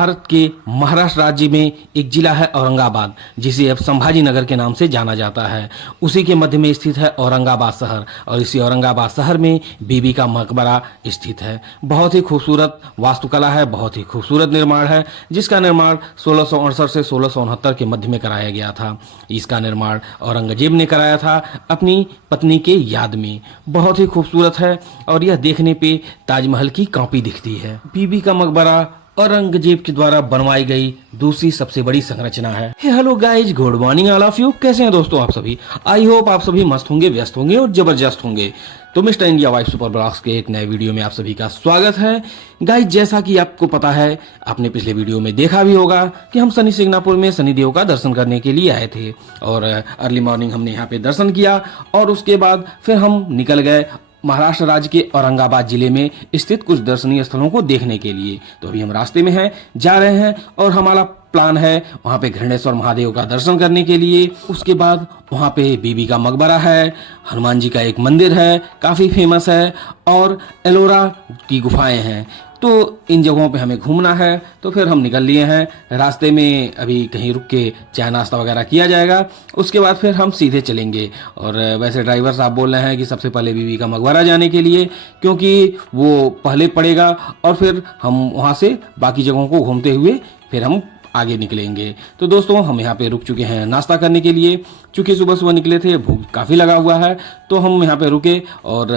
भारत के महाराष्ट्र राज्य में एक जिला है औरंगाबाद, जिसे अब संभाजी नगर के नाम से जाना जाता है। उसी के मध्य में स्थित है औरंगाबाद शहर और इसी औरंगाबाद शहर में बीबी का मकबरा स्थित है। बहुत ही खूबसूरत वास्तुकला है, बहुत ही खूबसूरत निर्माण है, जिसका निर्माण 1668 से 1669 के मध्य में कराया गया था। इसका निर्माण औरंगजेब ने कराया था अपनी पत्नी के याद में। बहुत ही खूबसूरत है और यह देखने पे ताजमहल की कॉपी दिखती है। बीबी का मकबरा औरंगजेब के द्वारा बनवाई गई दूसरी सबसे बड़ी संरचना है। Hello guys, good morning all of you. कैसे हैं दोस्तों आप सभी? आई होप आप सभी मस्त होंगे, व्यस्त होंगे और जबरदस्त होंगे। तो mister India wife super blogs के एक नए वीडियो में आप सभी का स्वागत है। गाइज, जैसा कि आपको पता है, आपने पिछले वीडियो में देखा भी होगा कि हम शनि सिंगनापुर में शनिदेव का दर्शन करने के लिए आए थे और अर्ली मॉर्निंग हमने यहाँ पे दर्शन किया और उसके बाद फिर हम निकल गए महाराष्ट्र राज्य के औरंगाबाद जिले में स्थित कुछ दर्शनीय स्थलों को देखने के लिए। तो अभी हम रास्ते में हैं, जा रहे हैं और हमारा प्लान है वहाँ पे घृणेश्वर महादेव का दर्शन करने के लिए। उसके बाद वहाँ पे बीबी का मकबरा है, हनुमान जी का एक मंदिर है, काफ़ी फेमस है, और एलोरा की गुफाएं हैं। तो इन जगहों पे हमें घूमना है। तो फिर हम निकल लिए हैं। रास्ते में अभी कहीं रुक के चाय नाश्ता वगैरह किया जाएगा, उसके बाद फिर हम सीधे चलेंगे। और वैसे ड्राइवर साहब बोल रहे हैं कि सबसे पहले बीबी का मकबरा जाने के लिए, क्योंकि वो पहले पड़ेगा और फिर हम वहाँ से बाकी जगहों को घूमते हुए फिर हम आगे निकलेंगे। तो दोस्तों, हम यहाँ पे रुक चुके हैं नाश्ता करने के लिए। चूँकि सुबह सुबह निकले थे, भूख काफ़ी लगा हुआ है, तो हम यहाँ पे रुके। और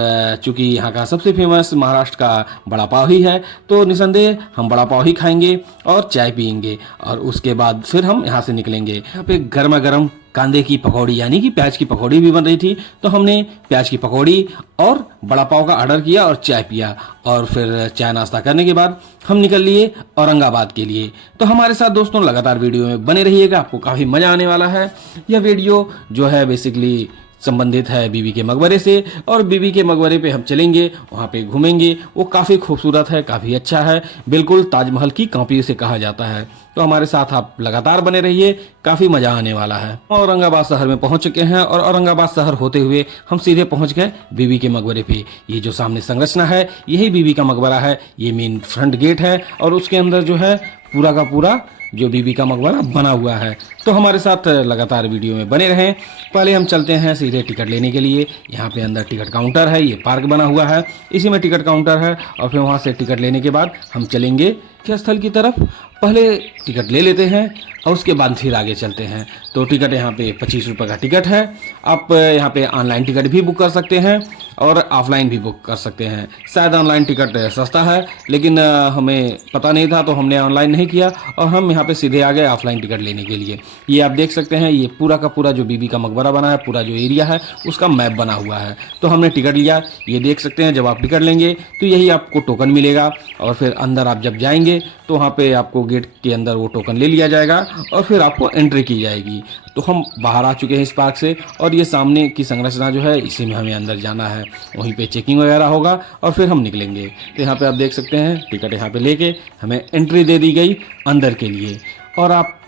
चूँकि यहाँ का सबसे फेमस महाराष्ट्र का बड़ा पाव ही है, तो निसंदेह हम बड़ा पाव ही खाएंगे और चाय पियेंगे और उसके बाद फिर हम यहाँ से निकलेंगे। यहाँ पे गर्मा गर्म कांदे की पकौड़ी यानी कि प्याज की पकौड़ी भी बन रही थी, तो हमने प्याज की पकौड़ी और बड़ा पाव का ऑर्डर किया और चाय पिया। और फिर चाय नाश्ता करने के बाद हम निकल लिए औरंगाबाद के लिए। तो हमारे साथ दोस्तों लगातार वीडियो में बने रहिएगा, आपको काफ़ी मज़ा आने वाला है। यह वीडियो जो है बेसिकली संबंधित है बीबी के मकबरे से, और बीबी के मकबरे पे हम चलेंगे, वहाँ पे घूमेंगे। वो काफ़ी खूबसूरत है, काफ़ी अच्छा है, बिल्कुल ताजमहल की कॉपी से कहा जाता है। तो हमारे साथ आप लगातार बने रहिए, काफ़ी मज़ा आने वाला है। औरंगाबाद शहर में पहुँच चुके हैं और औरंगाबाद शहर होते हुए हम सीधे पहुँच गए बीबी के मकबरे पे। ये जो सामने संरचना है, यही बीबी का मकबरा है। ये मेन फ्रंट गेट है और उसके अंदर जो है पूरा का पूरा जो बीबी का मकबरा बना हुआ है। तो हमारे साथ लगातार वीडियो में बने रहें। पहले हम चलते हैं सीधे टिकट लेने के लिए। यहाँ पे अंदर टिकट काउंटर है, ये पार्क बना हुआ है, इसी में टिकट काउंटर है। और फिर वहाँ से टिकट लेने के बाद हम चलेंगे मुख्य स्थल की तरफ। पहले टिकट ले लेते हैं और उसके बाद फिर आगे चलते हैं। तो टिकट यहाँ पे 25 रुपये का टिकट है। आप यहाँ पे ऑनलाइन टिकट भी बुक कर सकते हैं और ऑफलाइन भी बुक कर सकते हैं। शायद ऑनलाइन टिकट सस्ता है, लेकिन हमें पता नहीं था तो हमने ऑनलाइन नहीं किया और हम यहाँ पे सीधे आ गए ऑफलाइन टिकट लेने के लिए। ये आप देख सकते हैं, ये पूरा का पूरा जो बीबी का मकबरा बना है, पूरा जो एरिया है उसका मैप बना हुआ है। तो हमने टिकट लिया, ये देख सकते हैं। जब आप टिकट लेंगे तो यही आपको टोकन मिलेगा और फिर अंदर आप जब जाएंगे तो वहाँ पे आपको गेट के अंदर वो टोकन ले लिया जाएगा और फिर आपको एंट्री की जाएगी। तो हम बाहर आ चुके हैं इस पार्क से और ये सामने की संरचना जो है, इसी में हमें अंदर जाना है। वहीं पे चेकिंग वगैरह होगा और फिर हम निकलेंगे। तो यहाँ पे आप देख सकते हैं, टिकट यहाँ पे लेके हमें एंट्री दे दी गई अंदर के लिए। और आप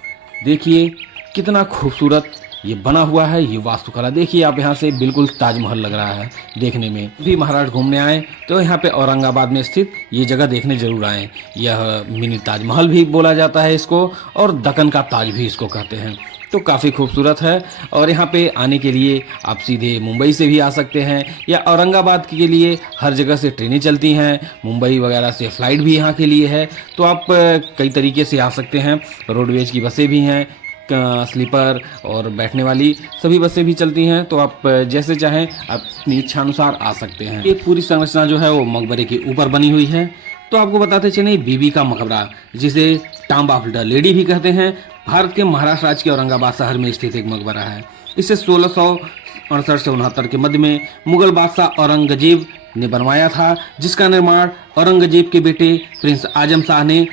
देखिए कितना खूबसूरत ये बना हुआ है, ये वास्तुकला देखिए आप। यहाँ से बिल्कुल ताजमहल लग रहा है देखने में। भी महाराष्ट्र घूमने आए तो यहाँ पे औरंगाबाद में स्थित ये जगह देखने जरूर आए। यह मिनी ताजमहल भी बोला जाता है इसको, और दक्कन का ताज भी इसको कहते हैं। तो काफ़ी खूबसूरत है। और यहाँ पे आने के लिए आप सीधे मुंबई से भी आ सकते हैं या औरंगाबाद के लिए हर जगह से ट्रेनें चलती हैं। मुंबई वगैरह से फ़्लाइट भी यहाँ के लिए है। तो आप कई तरीके से आ सकते हैं। रोडवेज की बसें भी हैं, स्लीपर और बैठने वाली सभी बसें भी चलती हैं। तो आप जैसे चाहें अपनी इच्छानुसार आ सकते हैं। ये पूरी संरचना जो है वो मकबरे के ऊपर बनी हुई है। तो आपको बताते चले, बीबी का मकबरा, जिसे टॉम्ब ऑफ द लेडी भी कहते हैं, भारत के महाराष्ट्र राज्य के औरंगाबाद शहर में स्थित एक मकबरा है। इसे 1668 से 69 के मध्य में मुगल बादशाह औरंगजेब ने बनवाया था, जिसका निर्माण औरंगजेब के बेटे प्रिंस आजम शाह ने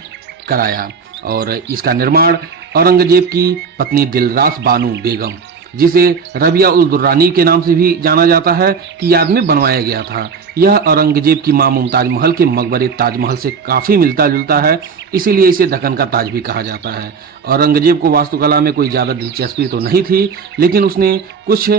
कराया। और इसका निर्माण औरंगजेब की पत्नी दिलरास बानो बेगम, जिसे रबिया उल दुर्रानी के नाम से भी जाना जाता है, की याद में बनवाया गया था। यह औरंगजेब की मां मुमताज महल के मकबरे ताजमहल से काफ़ी मिलता जुलता है, इसीलिए इसे दक्कन का ताज भी कहा जाता है। औरंगजेब को वास्तुकला में कोई ज़्यादा दिलचस्पी तो नहीं थी, लेकिन उसने कुछ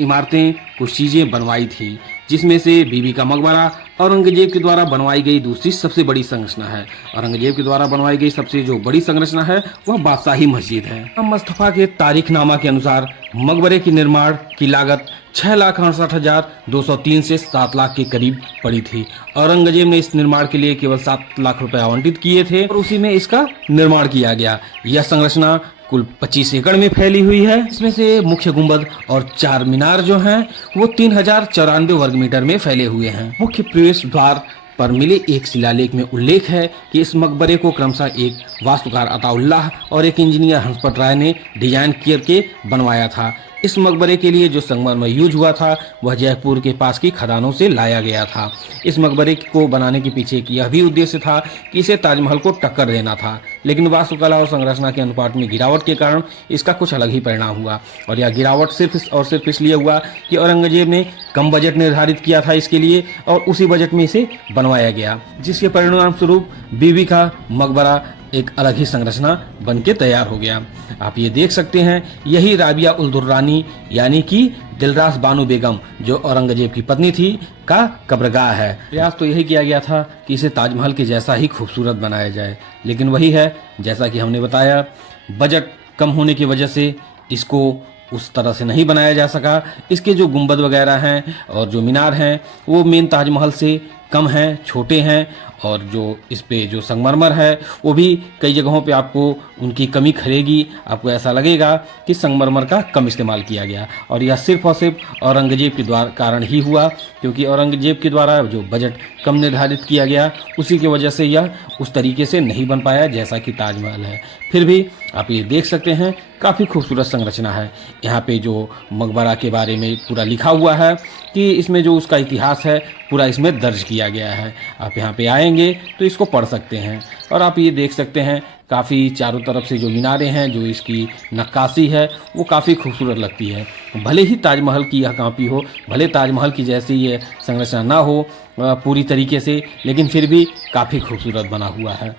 इमारतें, कुछ चीज़ें बनवाई थी, जिसमें से बीबी का मकबरा औरंगजेब के द्वारा बनवाई गई दूसरी सबसे बड़ी संरचना है। औरंगजेब के द्वारा बनवाई गई सबसे जो बड़ी संरचना है वह बादशाही मस्जिद है। मुस्तफा के तारीखनामा के अनुसार मकबरे के निर्माण की लागत 6,68,203 से 7 लाख के करीब पड़ी थी। औरंगजेब ने इस निर्माण के लिए केवल 7 लाख रुपए आवंटित किए थे और उसी में इसका निर्माण किया गया। यह संरचना कुल 25 एकड़ में फैली हुई है। इसमें से मुख्य गुंबद और 4 मीनार जो हैं वो 3094 वर्ग मीटर में फैले हुए हैं। मुख्य प्रवेश द्वार पर मिले एक शिलालेख में उल्लेख है कि इस मकबरे को क्रमशः एक वास्तुकार अताउल्लाह और एक इंजीनियर हंसपत राय ने डिजाइन करके बनवाया था। इस मकबरे के लिए जो संगमरमर यूज हुआ था वह जयपुर के पास की खदानों से लाया गया था। इस मकबरे को बनाने के पीछे एक यह भी उद्देश्य था कि इसे ताजमहल को टक्कर देना था, लेकिन वास्तुकला और संरचना के अनुपात में गिरावट के कारण इसका कुछ अलग ही परिणाम हुआ। और यह गिरावट सिर्फ और सिर्फ इसलिए हुआ कि औरंगजेब ने कम बजट निर्धारित किया था इसके लिए और उसी बजट में इसे बनवाया गया, जिसके परिणाम स्वरूप बीबी का मकबरा एक अलग ही संरचना बन के तैयार हो गया। आप ये देख सकते हैं, यही राबिया उल दुर्रानी यानी कि दिलरास बानो बेगम जो औरंगजेब की पत्नी थी का कब्रगाह है। प्रयास तो यही किया गया था कि इसे ताजमहल के जैसा ही खूबसूरत बनाया जाए, लेकिन वही है जैसा कि हमने बताया, बजट कम होने की वजह से इसको उस तरह से नहीं बनाया जा सका। इसके जो गुंबद वगैरह हैं और जो मीनार हैं वो मेन ताजमहल से कम हैं, छोटे हैं, और जो इस पे जो संगमरमर है वो भी कई जगहों पे आपको उनकी कमी खलेगी। आपको ऐसा लगेगा कि संगमरमर का कम इस्तेमाल किया गया, और यह सिर्फ और सिर्फ औरंगजेब के द्वारा कारण ही हुआ, क्योंकि औरंगजेब के द्वारा जो बजट कम निर्धारित किया गया उसी की वजह से यह उस तरीके से नहीं बन पाया जैसा कि ताजमहल है। फिर भी आप ये देख सकते हैं, काफ़ी खूबसूरत संरचना है। यहाँ पे जो मकबरा के बारे में पूरा लिखा हुआ है कि इसमें जो उसका इतिहास है पूरा इसमें दर्ज किया गया है। आप यहाँ पे आएंगे तो इसको पढ़ सकते हैं, और आप ये देख सकते हैं काफ़ी चारों तरफ से जो मीनारें हैं, जो इसकी नक्काशी है वो काफ़ी खूबसूरत लगती है। भले ही ताजमहल की यह कॉपी हो, भले ताजमहल की जैसी ये संरचना ना हो पूरी तरीके से, लेकिन फिर भी काफ़ी खूबसूरत बना हुआ है।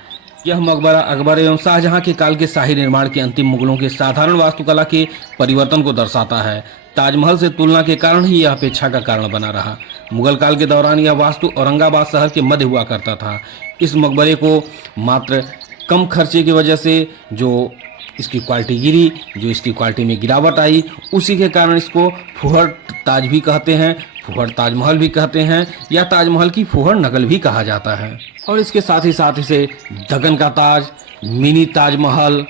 यह मकबरा अकबर एवं शाहजहां के काल के शाही निर्माण के अंतिम मुगलों के साधारण वास्तुकला के परिवर्तन को दर्शाता है। ताजमहल से तुलना के कारण ही यह अपेक्षा का कारण बना रहा। मुगल काल के दौरान यह वास्तु औरंगाबाद शहर के मध्य हुआ करता था। इस मकबरे को मात्र कम खर्चे की वजह से जो इसकी क्वालिटी गिरी, जो इसकी क्वालिटी में गिरावट आई, उसी के कारण इसको फुहड़ ताज भी कहते हैं, फुहड़ ताजमहल भी कहते हैं, या ताजमहल की फुहड़ नकल भी कहा जाता है। और इसके साथ ही इसे दक्कन का ताज, मिनी ताजमहल,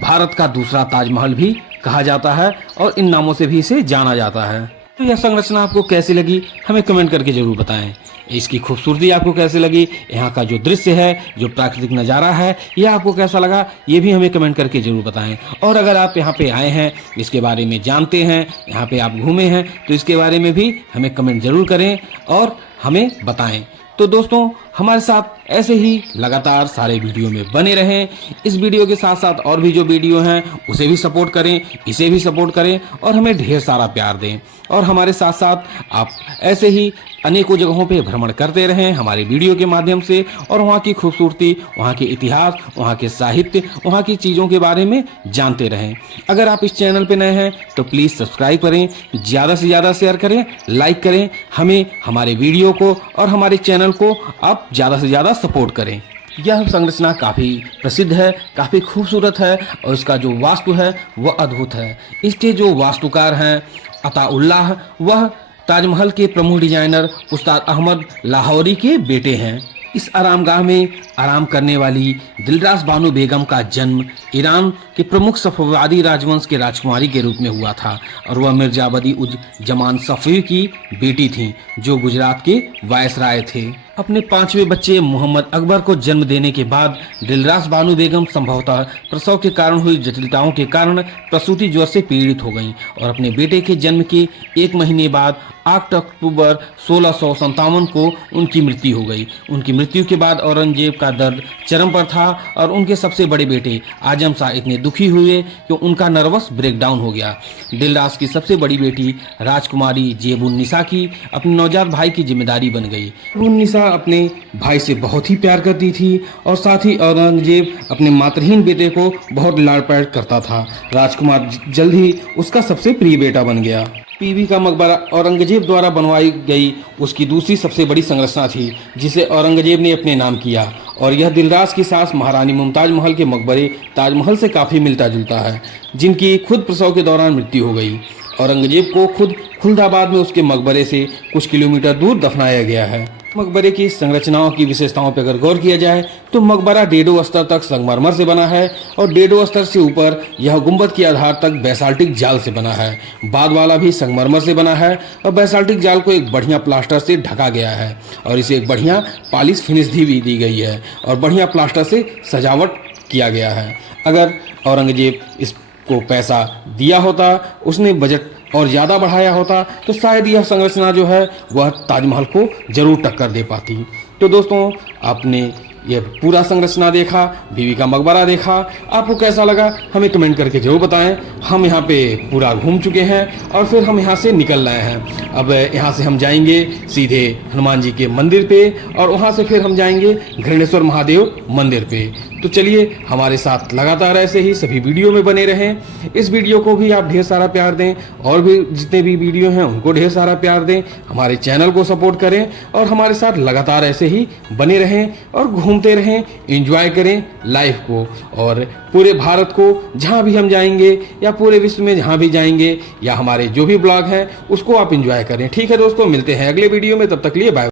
भारत का दूसरा ताजमहल भी कहा जाता है, और इन नामों से भी इसे जाना जाता है। तो यह संरचना आपको कैसी लगी हमें कमेंट करके जरूर बताएं। इसकी खूबसूरती आपको कैसे लगी, यहाँ का जो दृश्य है, जो प्राकृतिक नज़ारा है, यह आपको कैसा लगा, ये भी हमें कमेंट करके जरूर बताएं। और अगर आप यहाँ पे आए हैं, इसके बारे में जानते हैं, यहाँ पे आप घूमे हैं, तो इसके बारे में भी हमें कमेंट जरूर करें और हमें बताएं। तो दोस्तों, हमारे साथ ऐसे ही लगातार सारे वीडियो में बने रहें। इस वीडियो के साथ साथ और भी जो वीडियो हैं उसे भी सपोर्ट करें, इसे भी सपोर्ट करें और हमें ढेर सारा प्यार दें। और हमारे साथ साथ आप ऐसे ही अनेकों जगहों पे भ्रमण करते रहें हमारे वीडियो के माध्यम से, और वहाँ की खूबसूरती, वहाँ के इतिहास, वहाँ के साहित्य, वहाँ की चीज़ों के बारे में जानते रहें। अगर आप इस चैनल पे नए हैं तो प्लीज़ सब्सक्राइब करें, ज़्यादा से ज़्यादा शेयर करें, लाइक करें, हमें, हमारे वीडियो को और हमारे चैनल को आप ज़्यादा से ज़्यादा सपोर्ट करें। यह संरचना काफ़ी प्रसिद्ध है, काफ़ी खूबसूरत है, और इसका जो वास्तु है वह अद्भुत है। इसके जो वास्तुकार हैं अताउल्लाह, वह ताजमहल के प्रमुख डिजाइनर उस्ताद अहमद लाहौरी के बेटे हैं। इस आरामगाह में आराम करने वाली दिलरास बानो बेगम का जन्म ईरान के प्रमुख सफाविदी राजवंश के राजकुमारी के रूप में हुआ था, और वह मिर्जा बदी उज जमान सफ़वी की बेटी थीं, जो गुजरात के वायसराय थे। अपने 5वें बच्चे मोहम्मद अकबर को जन्म देने के बाद दिलरास बानो बेगम संभवतः प्रसव के कारण हुई जटिलताओं के कारण प्रसूति ज्वर से पीड़ित हो गईं, और अपने बेटे के जन्म के 1 महीने बाद 8 अक्टूबर 1657 को उनकी मृत्यु हो गई। उनकी मृत्यु के बाद औरंगजेब का दर्द चरम पर था, और उनके सबसे बड़े बेटे आजम शाह इतने दुखी हुए कि उनका नर्वस ब्रेकडाउन हो गया। दिलरास की सबसे बड़ी बेटी राजकुमारी जेबुन्निसा की अपने नवजात भाई की जिम्मेदारी बन गई। जेबुन्निसा अपने भाई से बहुत ही प्यार करती थी, और साथ ही औरंगजेब अपने मातृहीन बेटे को बहुत लाड़ प्यार करता था। राजकुमार जल्द ही उसका सबसे प्रिय बेटा बन गया। बीबी का मकबरा औरंगजेब द्वारा बनवाई गई उसकी दूसरी सबसे बड़ी संरचना थी, जिसे औरंगजेब ने अपने नाम किया। और यह दिलराज की सास महारानी मुमताज महल के मकबरे ताजमहल से काफ़ी मिलता जुलता है, जिनकी खुद प्रसव के दौरान मृत्यु हो गई। औरंगजेब को खुद खुलदाबाद में उसके मकबरे से कुछ किलोमीटर दूर दफनाया गया है। मकबरे की संरचनाओं की विशेषताओं पर अगर गौर किया जाए तो मकबरा 1.5 स्तर तक संगमरमर से बना है और 1.5 स्तर से ऊपर यह गुंबद के आधार तक बैसाल्टिक जाल से बना है। बाद वाला भी संगमरमर से बना है और बैसाल्टिक जाल को एक बढ़िया प्लास्टर से ढका गया है और इसे एक बढ़िया पॉलिश फिनिश भी दी गई है और बढ़िया प्लास्टर से सजावट किया गया है। अगर औरंगजेब इसको पैसा दिया होता, उसने बजट और ज़्यादा बढ़ाया होता, तो शायद यह संरचना जो है वह ताजमहल को जरूर टक्कर दे पाती। तो दोस्तों, आपने यह पूरा संरचना देखा, बीबी का मकबरा देखा, आपको कैसा लगा हमें कमेंट करके जरूर बताएं। हम यहाँ पे पूरा घूम चुके हैं और फिर हम यहाँ से निकल रहे हैं। अब यहाँ से हम जाएंगे सीधे हनुमान जी के मंदिर पे और वहाँ से फिर हम जाएंगे घृणेश्वर महादेव मंदिर पे। तो चलिए हमारे साथ लगातार ऐसे ही सभी वीडियो में बने रहें। इस वीडियो को भी आप ढेर सारा प्यार दें और भी जितने भी वीडियो हैं उनको ढेर सारा प्यार दें। हमारे चैनल को सपोर्ट करें और हमारे साथ लगातार ऐसे ही बने रहें और घूमते रहें, एंजॉय करें लाइफ को। और पूरे भारत को जहाँ भी हम जाएंगे या पूरे विश्व में जहाँ भी जाएंगे या हमारे जो भी ब्लॉग हैं उसको आप एंजॉय करें। ठीक है दोस्तों, मिलते हैं अगले वीडियो में, तब तक लिए बाय।